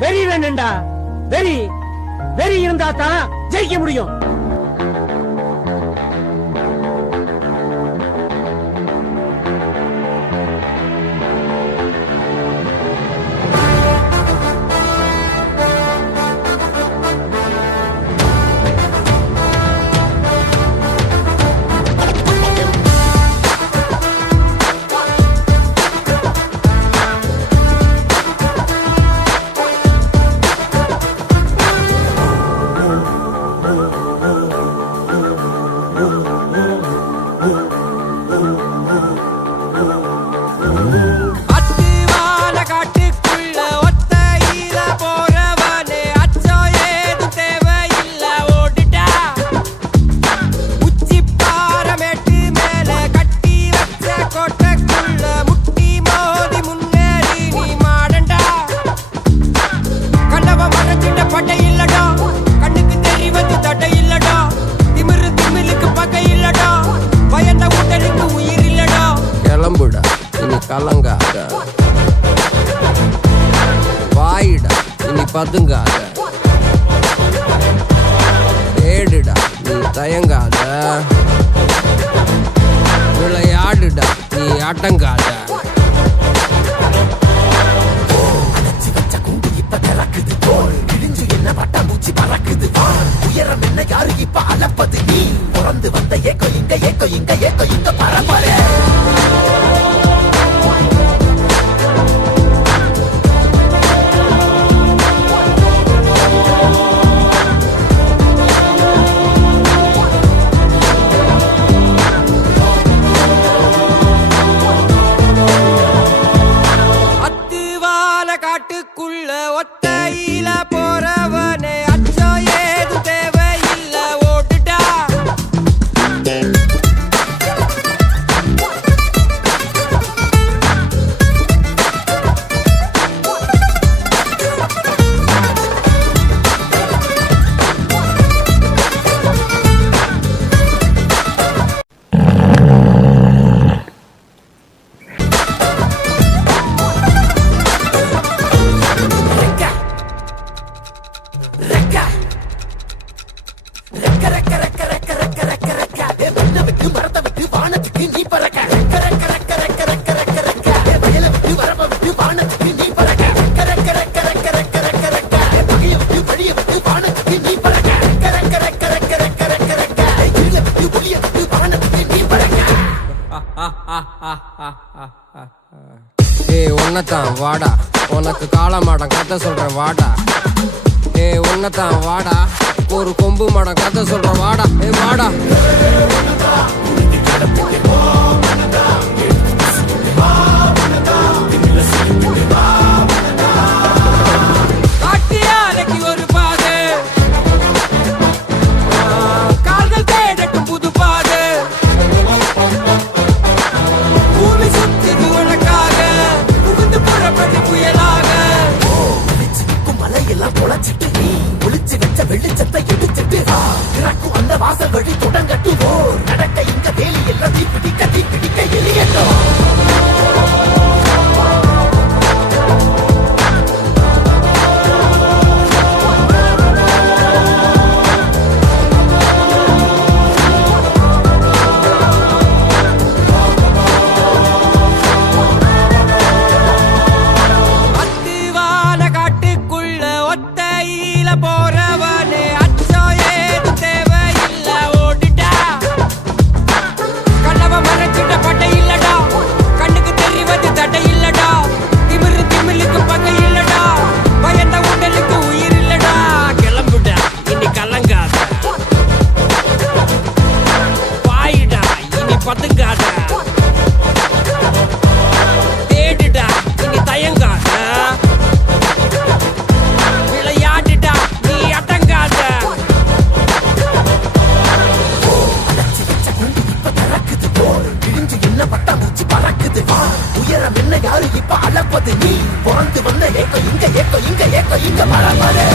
வெறி வேணும்டா. வெறி வெறி இருந்தா தான் ஜெயிக்க முடியும். கலங்காத வாயிடா இனி பதுங்காத தேடுடா நீ தயங்காத விளையாடுடா நீ ஆட்டங்காத உயரம் என்ன யாரு இப்ப அளப்பது நீ பிறந்து வந்த ஏக்கோ இங்க ஏக்கோ இங்க ஏக்கோ இங்க பரம்பரை காட்டுக்குள்ள ஒத்தையில போறவனே அச்சம் ஏது தேவையில்ல ஓட்டுட்டா உன்னதான் வாடா உனக்கு காளமாடம் கதை சொல்றேன் வாடா உன்னதான் வாடா ஒரு கொம்பு மாடம் கதை சொல்றேன் வாடா வாடா வெளிச்சத்தை எடுத்துட்டு அந்த வாசல் வழி தொடங்கட்டுவோ நடக்க இங்க வேலி எல்லாம் தீப்பிடிக்க எரியட்டும் பதுங்காத தேடுடா இனி தயங்காத விளையாடுடா நீ அடங்காத என்ன பட்டாம்பூச்சி பறக்குது உயரம் என்ன யாரு இப்ப அளப்பது நீ பிறந்து வந்த ஏக்கோ இங்க ஏக்கோ இங்க ஏக்கோ இங்க பரம்பரை